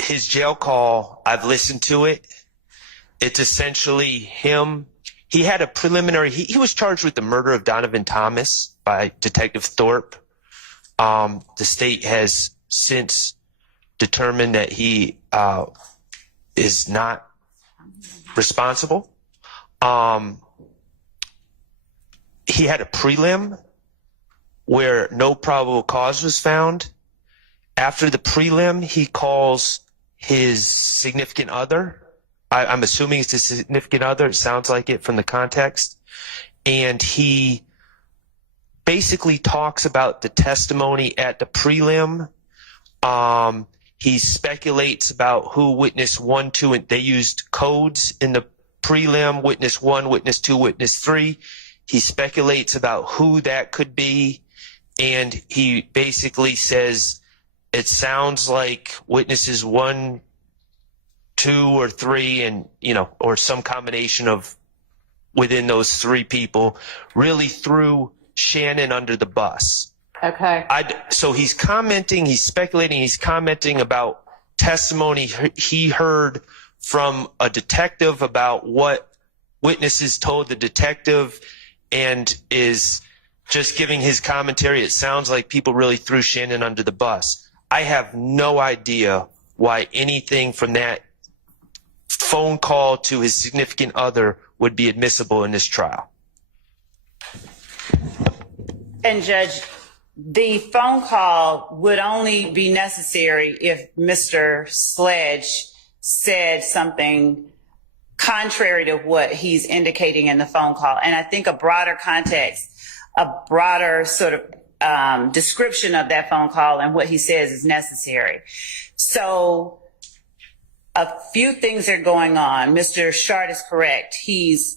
his jail call, I've listened to it. It's essentially him. He had a preliminary, he was charged with the murder of Donovan Thomas by Detective Thorpe. The state has since determined that he is not responsible. He had a prelim where no probable cause was found. After the prelim, he calls his significant other. I'm assuming it's a significant other. It sounds like it from the context. And he basically talks about the testimony at the prelim. He speculates about who witness 1, 2, and they used codes in the prelim, witness 1, witness 2, witness 3. He speculates about who that could be. And he basically says, it sounds like witnesses 1, 2, or 3, and, or some combination of within those 3 people really threw Shannon under the bus. Okay. So he's commenting, he's speculating, he's commenting about testimony he heard from a detective about what witnesses told the detective, and is just giving his commentary. It sounds like people really threw Shannon under the bus. I have no idea why anything from that phone call to his significant other would be admissible in this trial. And Judge, the phone call would only be necessary if Mr. Sledge said something contrary to what he's indicating in the phone call. And I think a broader context, a broader sort of description of that phone call and what he says is necessary. So a few things are going on. Mr. Schardt is correct. He's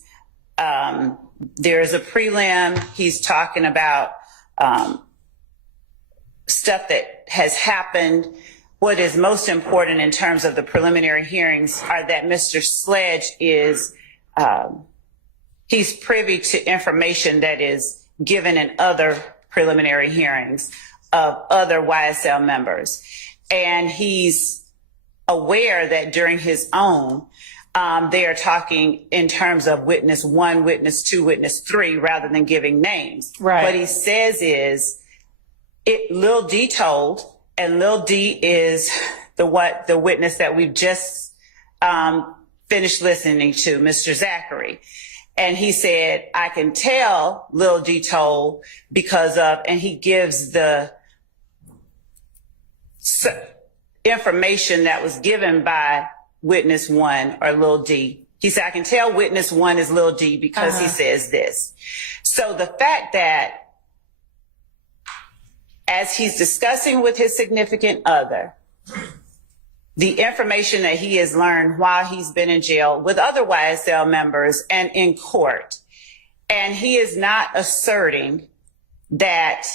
there's a prelim. He's talking about stuff that has happened. What is most important in terms of the preliminary hearings are that Mr. Sledge is he's privy to information that is given in other preliminary hearings of other YSL members. And he's aware that during his own, they are talking in terms of witness 1, witness 2, witness 3, rather than giving names. Right. What he says is, Lil D told, and Lil D is the witness that we've just finished listening to, Mr. Zachary. And he said, I can tell Lil D told because of, and he gives the information that was given by witness 1 or Lil D. He said, I can tell witness 1 is Lil D because he says this. So the fact that as he's discussing with his significant other, the information that he has learned while he's been in jail with other YSL members and in court, and he is not asserting that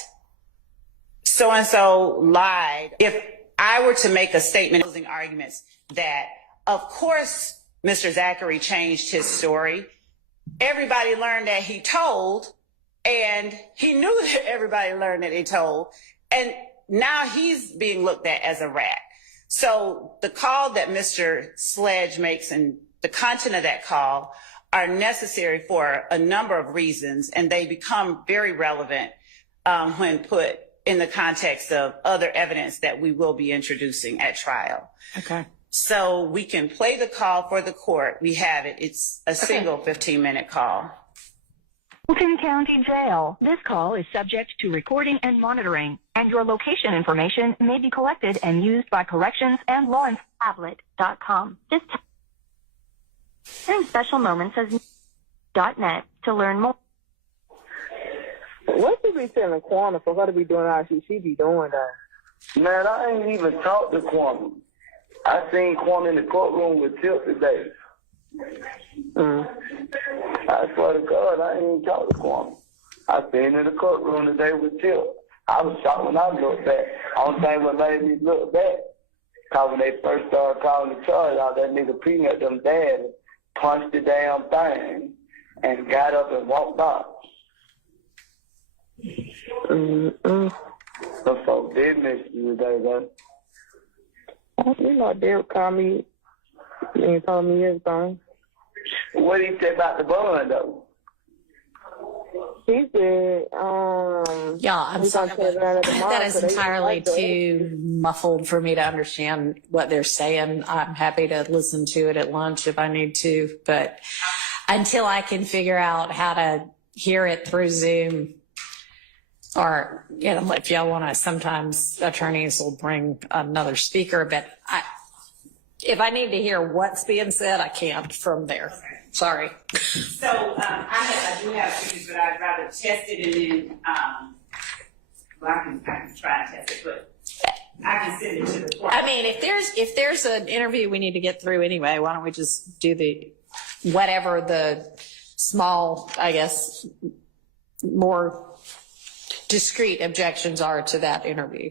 so-and-so lied. If I were to make a statement closing arguments that, of course, Mr. Zachary changed his story, everybody learned that he told, and he knew that everybody learned that he told, and now he's being looked at as a rat. So the call that Mr. Sledge makes and the content of that call are necessary for a number of reasons, and they become very relevant when put in the context of other evidence that we will be introducing at trial. Okay. So we can play the call for the court. We have it. It's a single 15-minute call. Fulton County Jail. This call is subject to recording and monitoring, and your location information may be collected and used by corrections and law enforcement. Tablet.com. During special moments as .net to learn more. What should be telling Quanah for her to be doing all she be doing that? Man, I ain't even talked to Quanah. I seen Quanah in the courtroom with Tip today. I swear to God, I ain't even talked to Quanah. I seen in the courtroom today with Tip. I was shocked when I looked back. Only thing what made me look back, cause when they first started calling the charge out, that nigga Peanut them dad punched the damn thing and got up and walked out. The folk did miss you today, man. You know, Derek called me and told me everything. What did he say about the bond, though? He said, Yeah, I'm sorry, but that is entirely too muffled for me to understand what they're saying. I'm happy to listen to it at lunch if I need to, but until I can figure out how to hear it through Zoom, or, you know, if y'all want to, sometimes attorneys will bring another speaker, but if I need to hear what's being said, I can't from there. Sorry. So I do have things, but I'd rather test it and then, well, I can try and test it, but I can send it to the court. I mean, if there's an interview we need to get through anyway, why don't we just do the whatever the small, I guess, more discreet objections are to that interview.